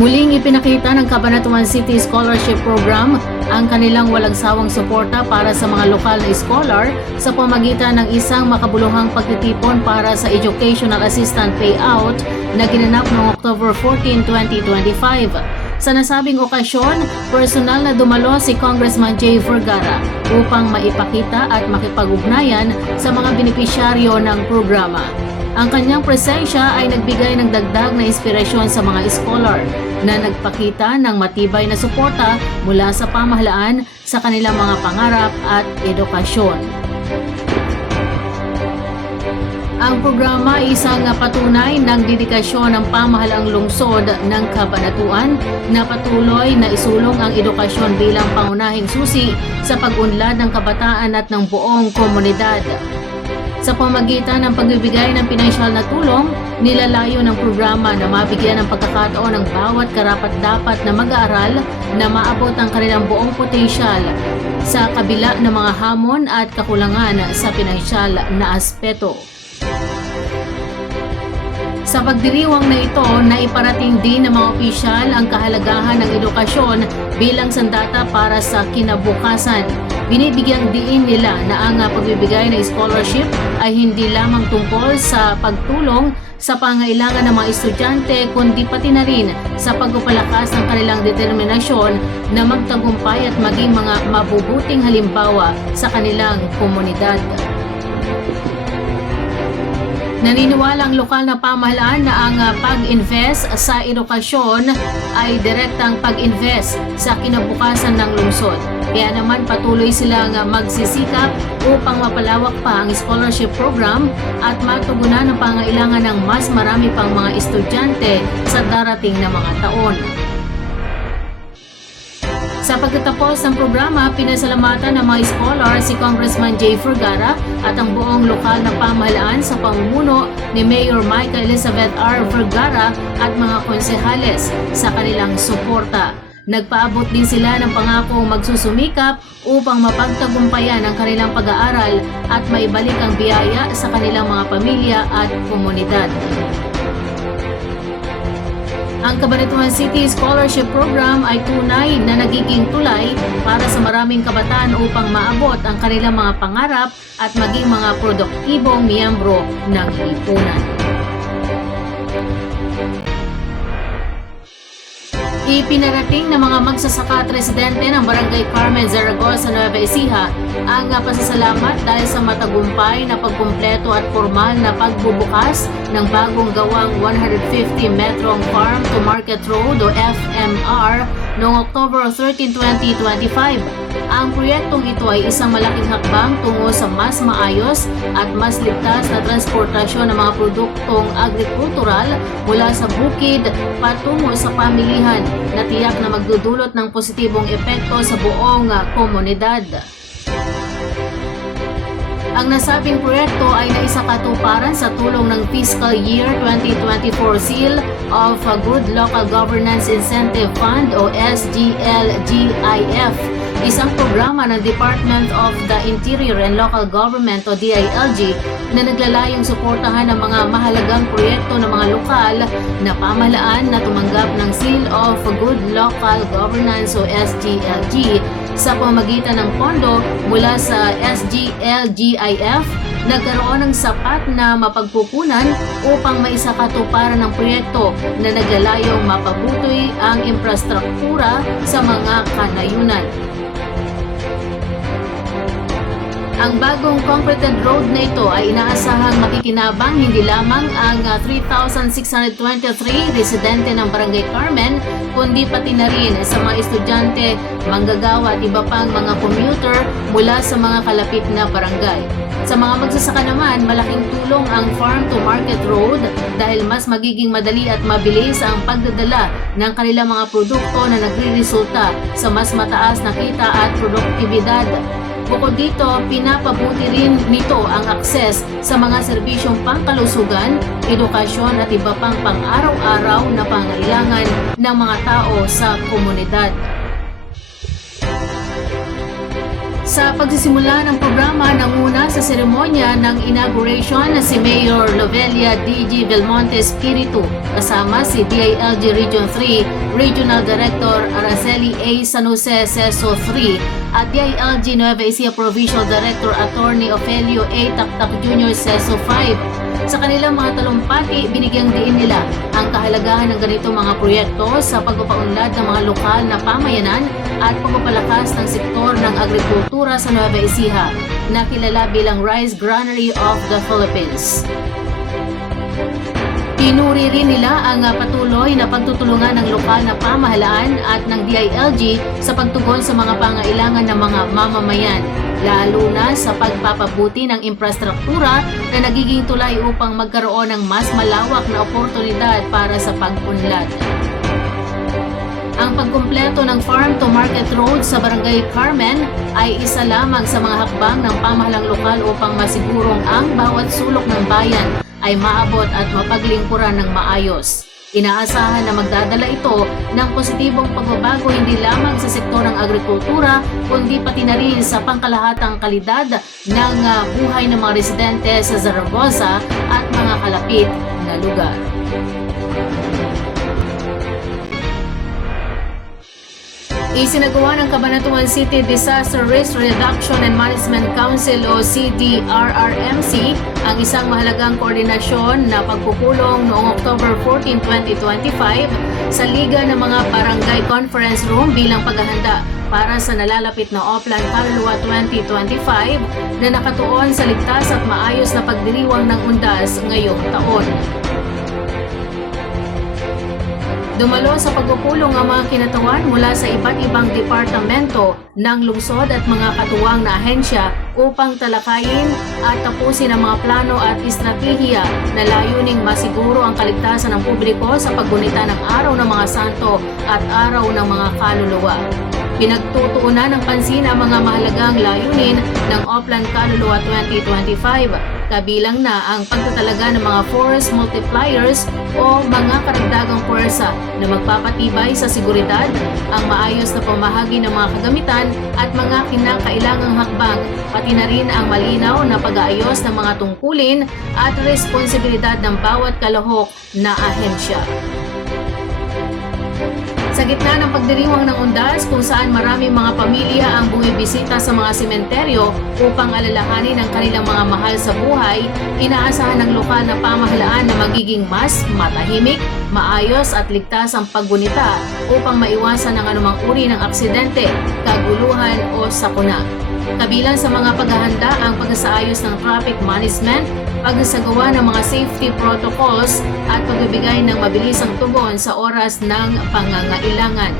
Muling ipinakita ng Cabanatuan City Scholarship Program ang kanilang walang sawang suporta para sa mga lokal na scholar sa pamagitan ng isang makabuluhang pagtitipon para sa Educational Assistant Payout na ginanap noong October 14, 2025. Sa nasabing okasyon, personal na dumalo si Congressman Jay Vergara upang maipakita at makipag-ugnayan sa mga benepisyaryo ng programa. Ang kanyang presensya ay nagbigay ng dagdag na inspirasyon sa mga scholar na nagpakita ng matibay na suporta mula sa pamahalaan sa kanilang mga pangarap at edukasyon. Ang programa ay isang patunay ng dedikasyon ng pamahalaang lungsod ng Cabanatuan na patuloy na isulong ang edukasyon bilang pangunahing susi sa pag-unlad ng kabataan at ng buong komunidad. Sa pamagitan ng pagbibigay ng pinansyal na tulong, nilalayo ng programa na mabigyan ng pagkakataon ng bawat karapat-dapat na mag-aaral na maabot ang kanilang buong potensyal sa kabila ng mga hamon at kakulangan sa pinansyal na aspeto. Sa pagdiriwang na ito, naiparating din ng mga opisyal ang kahalagahan ng edukasyon bilang sandata para sa kinabukasan. Binibigyang diin nila na ang pagbibigay ng scholarship ay hindi lamang tungkol sa pagtulong sa pangailangan ng mga estudyante kundi pati na rin sa pagpapalakas ng kanilang determinasyon na magtagumpay at maging mga mabubuting halimbawa sa kanilang komunidad. Naniniwala ang lokal na pamahalaan na ang pag-invest sa edukasyon ay direktang pag-invest sa kinabukasan ng lungsod. Kaya naman patuloy silang magsisikap upang mapalawak pa ang scholarship program at matugunan ang pangailangan ng mas marami pang mga estudyante sa darating na mga taon. Sa pagtatapos ng programa, pinasalamatan ng mga scholar si Congressman Jay Vergara at ang buong lokal na pamahalaan sa pamumuno ni Mayor Michael Elizabeth R. Vergara at mga konsehales sa kanilang suporta. Nagpaabot din sila ng pangakong magsusumikap upang mapagtagumpayan ang kanilang pag-aaral at maibalik ang biyaya sa kanilang mga pamilya at komunidad. Ang Cabanatuan City Scholarship Program ay tunay na nagiging tulay para sa maraming kabataan upang maabot ang kanilang mga pangarap at maging mga produktibong miyembro ng lipunan. Ipinarating ng mga magsasaka at residente ng Barangay Carmen Zaragoza, Nueva Ecija ang pasasalamat dahil sa matagumpay na pagkumpleto at formal na pagbubukas ng bagong gawang 150 metrong Farm to Market Road o FMR noong October 13, 2025. Ang proyektong ito ay isang malaking hakbang tungo sa mas maayos at mas ligtas na transportasyon ng mga produktong agrikultural mula sa bukid patungo sa pamilihan na tiyak na magdudulot ng positibong epekto sa buong komunidad. Ang nasabing proyekto ay naisakatuparan sa tulong ng Fiscal Year 2024 Seal of Good Local Governance Incentive Fund o SGLGIF, isang programa ng Department of the Interior and Local Government o DILG na naglalayong suportahan ang mga mahalagang proyekto ng mga lokal na pamahalaan na tumanggap ng Seal of Good Local Governance o SGLG sa pamamagitan ng pondo mula sa SGLGIF. Nagkaroon ng sapat na mapagkukunan upang maisakatuparan ng proyekto na naglalayong mapabutoy ang infrastruktura sa mga kanayunan. Ang bagong concreted road na ito ay inaasahang makikinabang hindi lamang ang 3,623 residente ng Barangay Carmen, kundi pati na rin sa mga estudyante, manggagawa at iba pang mga commuter mula sa mga kalapit na barangay. Sa mga magsasaka naman, malaking tulong ang Farm to Market Road dahil mas magiging madali at mabilis ang pagdadala ng kanilang mga produkto na nagre-resulta sa mas mataas na kita at produktibidad. Bukod dito, pinapabuti rin nito ang akses sa mga serbisyong pangkalusugan, edukasyon at iba pang pang-araw-araw na pangailangan ng mga tao sa komunidad. Sa pagsisimula ng programa, nanguna sa seremonya ng inauguration na si Mayor Lovelia D.G. Belmonte Espiritu kasama si DILG Region 3 Regional Director Araceli A. San Jose Seso 3 at DILG Nueva Ecija Provincial Director Attorney Ofelio A. Taktak Jr. Seso 5. Sa kanilang mga talumpati, binigyang diin nila ang kahalagahan ng ganitong mga proyekto sa pagpapaunlad ng mga lokal na pamayanan at pagpapalakas ng sektor ng agrikultura sa Nueva Ecija na kilala bilang Rice Granary of the Philippines. Pinuri rin nila ang patuloy na pagtutulungan ng lokal na pamahalaan at ng DILG sa pagtugon sa mga pangailangan ng mga mamamayan, lalo na sa pagpapabuti ng infrastruktura na nagiging tulay upang magkaroon ng mas malawak na oportunidad para sa pag-unlad. Ang pagkumpleto ng farm-to-market road sa Barangay Carmen ay isa lamang sa mga hakbang ng pamahalang lokal upang masigurong ang bawat sulok ng bayan ay maabot at mapaglingkuran ng maayos. Inaasahan na magdadala ito ng positibong pagbabago hindi lamang sa sektor ng agrikultura kundi pati na rin sa pangkalahatang kalidad ng buhay ng mga residente sa Zaragoza at mga kalapit na lugar. Isinagawa ng Cabanatuan City Disaster Risk Reduction and Management Council o CDRRMC ang isang mahalagang koordinasyon na pagpupulong noong October 14, 2025 sa Liga ng mga Barangay Conference Room bilang paghahanda para sa nalalapit na Oplan Kaluluwa 2025 na nakatuon sa ligtas at maayos na pagdiriwang ng undas ngayong taon. Dumalo sa pagpupulong ang mga kinatawan mula sa iba't ibang departamento ng lungsod at mga katuwang na ahensya upang talakayin at tapusin ang mga plano at estratehiya na layuning masiguro ang kaligtasan ng publiko sa paggunita ng Araw ng mga Santo at Araw ng mga Kaluluwa. Pinagtutuunan ng pansin ang mga mahalagang layunin ng Oplan Kaluluwa 2025, kabilang na ang pagtatalaga ng mga force multipliers o mga karagdagang puwersa na magpapatibay sa seguridad, ang maayos na pamahagi ng mga kagamitan at mga kinakailangang hakbang, pati na rin ang malinaw na pag-aayos ng mga tungkulin at responsibilidad ng bawat kalahok na ahensya. Sa gitna ng pagdiriwang ng undas kung saan maraming mga pamilya ang bumibisita sa mga sementeryo upang alalahanin ang kanilang mga mahal sa buhay, inaasahan ng lokal na pamahalaan na magiging mas matahimik, maayos at ligtas ang paggunita upang maiwasan ang anumang uri ng aksidente, kaguluhan o sakuna. Kabilang sa mga paghahanda ang pagsaayos ng traffic management, pagsasagawa ng mga safety protocols at pagbibigay ng mabilisang tugon sa oras ng pangangailangan.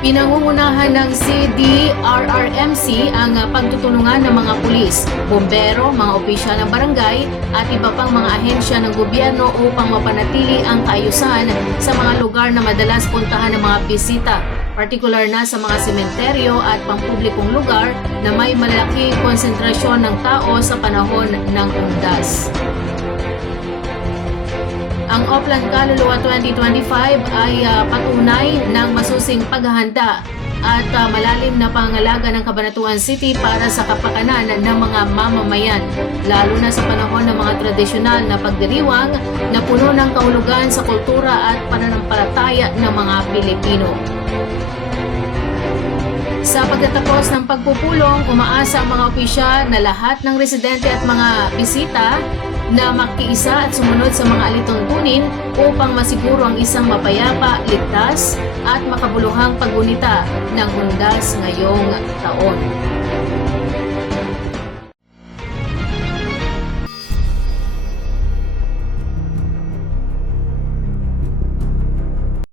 Pinangungunahan ng CDRRMC ang pagtutulungan ng mga pulis, bombero, mga opisyal ng barangay at iba pang mga ahensya ng gobyerno upang mapanatili ang kaayusan sa mga lugar na madalas puntahan ng mga bisita, partikular na sa mga sementeryo at pampublikong lugar na may malaking konsentrasyon ng tao sa panahon ng undas. Ang Oplan Kaluluwa 2025 ay patunay ng masusing paghahanda at malalim na pangangalaga ng Cabanatuan City para sa kapakanan ng mga mamamayan, lalo na sa panahon ng mga tradisyonal na pagdiriwang na puno ng kahulugan sa kultura at pananampalataya ng mga Pilipino. Sa pagtatapos ng pagpupulong, umaasa ang mga opisyal na lahat ng residente at mga bisita na makiisa at sumunod sa mga alituntunin upang masiguro ang isang mapayapa, ligtas at makabuluhang paggunita ng undas ngayong taon.